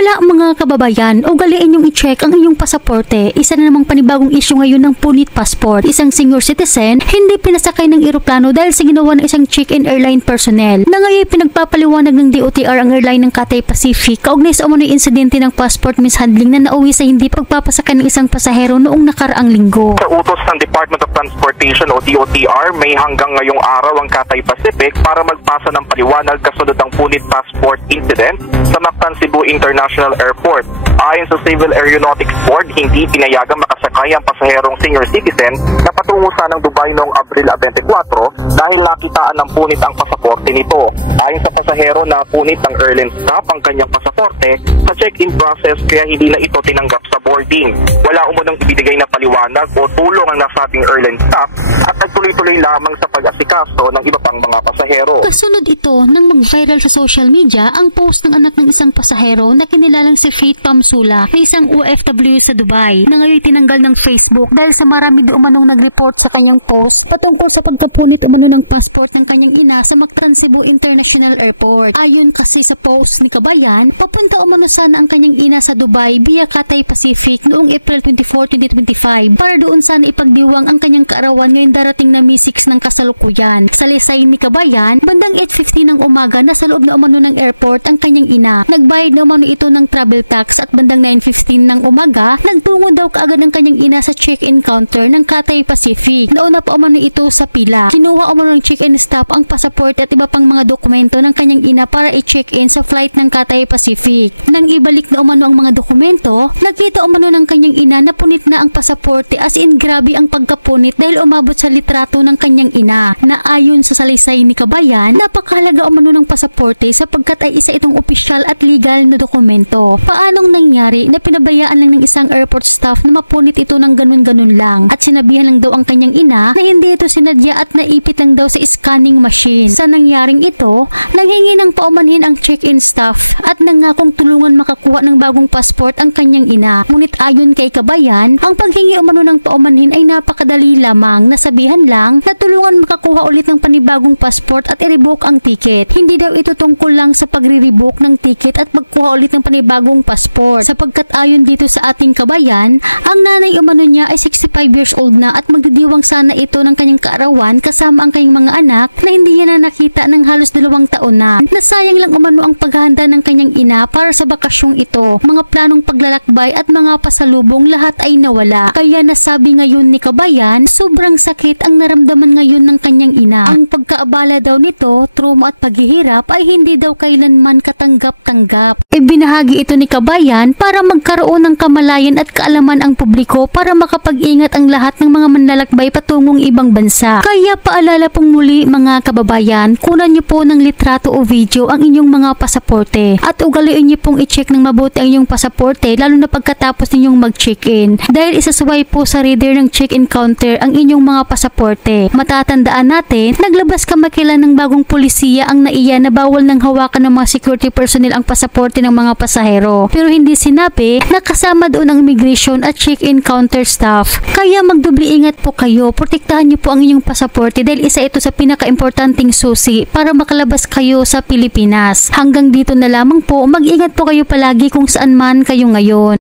Babala mga kababayan, ugaliin yung i-check ang iyong pasaporte. Isa na namang panibagong issue ngayon ng punit passport. Isang senior citizen hindi pinasakay ng eroplano dahil sa ginawa ng isang check-in airline personnel. Na ngayon pinagpapaliwanag ng DOTR ang airline ng Cathay Pacific kaugnay sa umano'y insidente ng passport mishandling na nauwi sa hindi pagpapasakay ng isang pasahero noong nakaraang linggo. Sa utos ng Department of Transportation o DOTR, may hanggang ngayong araw ang Cathay Pacific para magpasa ng paliwanag kasunod ng punit passport incident sa Mactan Cebu International Airport. Ayon sa Civil Aeronautics Board, hindi pinayagang makasakay ang pasaherong senior citizen na patungo sanang Dubai noong Abril 24 dahil nakitaan ng punit ang pasaporte nito. Ayon sa pasahero, na punit ng airline staff ang kanyang pasaporte sa check-in process kaya hindi na ito tinanggap sa boarding. Wala umunong ibinigay na paliwanag o tulong ang nasabing airline staff at nagtuloy-tuloy lamang sa pag-asikaso ng iba pang mga pasahero. Kasunod ito nang mag-viral sa social media ang post ng anak ng isang pasahero na kinilalang si Faith Pamsula na isang OFW sa Dubai na ngayon tinanggal ng Facebook dahil sa marami di umanong nag-report sa kanyang post patungkol sa pagkapunit umano ng passport ng kanyang ina sa Mactan Cebu International Airport. Ayon kasi sa post ni Kabayan, papunta umano sana ang kanyang ina sa Dubai via Cathay Pacific noong April 24, 2025 para doon sana ipagdiwang ang kanyang kaarawan ngayon darating na May 6 ng kasalukuyan. Sa lisay ni Kabayan, bandang 8:50 ng umaga nasa loob na umano ng airport ang kanyang ina. Nagbayad na umano ito ng travel tax at bandang 9:15 ng umaga, nagtungo daw kaagad ang kanyang ina sa check-in counter ng Cathay Pacific. Nauna pa umano ito sa pila. Kinuha umano ng check-in staff ang passport at iba pang mga dokumento ng kanyang ina para i-check-in sa flight ng Cathay Pacific. Nang ibalik na umano ang mga dokumento, nakita umano ng kanyang ina na punit na ang pasaporte, as in grabe ang pagkapunit dahil umabot sa litrato ng kanyang ina na ayon sa salaysay ni Kabayan, napakahalaga umano ng pasaporte sapagkat ay isa itong opisyal at legal na dokumento. Paanong nangyari na pinabayaan lang ng isang airport staff na mapunit ito ng ganun-ganun lang at sinabihan lang daw ang kanyang ina na hindi ito sinadya at naipit lang daw sa scanning machine. Sa nangyaring ito, nanghingi ng paumanhin ang check-in staff at nangakong tulungan makakuha ng bagong passport ang kanyang ina. Ngunit ayon kay Kabayan, ang paghingi umano ng paumanhin ay napakadali lamang. Nasabihan lang na tulungan makakuha ulit ng panibagong passport at i-revoke ang ticket. Hindi daw ito tungkol lang sa pagre-revoke ng ticket at magkuha ulit ng panibagong passport. Sapagkat ayon dito sa ating Kabayan, ang nanay umano niya ay 65 years old na at magdidiwang sana ito ng kanyang kaarawan kasama ang kanyang mga anak na hindi niya na nakita ng halos 2 taon na. Nasayang lang umano ang paghahanda ng kanyang ina para sa bakasyong ito. Mga planong paglalakbay at mga pasalubong lahat ay nawala. Kaya nasabi ngayon ni Kabayan, sobrang sakit ang naramdaman ngayon ng kanyang ina. Ang pagkaabala daw nito, trauma at paghihirap ay hindi daw kailanman katanggap-tanggap. Ibinahagi ito ni Kabayan para magkaroon ng kamalayan at kaalaman ang publiko para makapag-ingat ang lahat ng mga manlalakbay patungong ibang bansa. Kaya paalala pong muli mga kababayan, kunan niyo po ng litrato o video ang inyong mga pasaporte at ugaliin niyo pong i-check ng mabuti ang inyong pasaporte lalo na pagkatapos ninyong mag-check-in dahil isasaway po sa reader ng check-in counter ang inyong mga pasaporte. Matatandaan natin, naglabas kamakilan ng bagong pulisiya ang NAIA na bawal nang hawakan ng mga security personnel ang pasaporte ng mga pasahero. Pero hindi sinabi na kasama doon ang immigration at check-in counter staff. Kaya magdubli ingat po kayo, protektahan niyo po ang inyong pasaporte dahil isa ito sa pinaka-importanting susi para makalabas kayo sa Pilipinas. Hanggang dito na lamang po, mag-ingat po kayo palagi kung saan man kayo ngayon.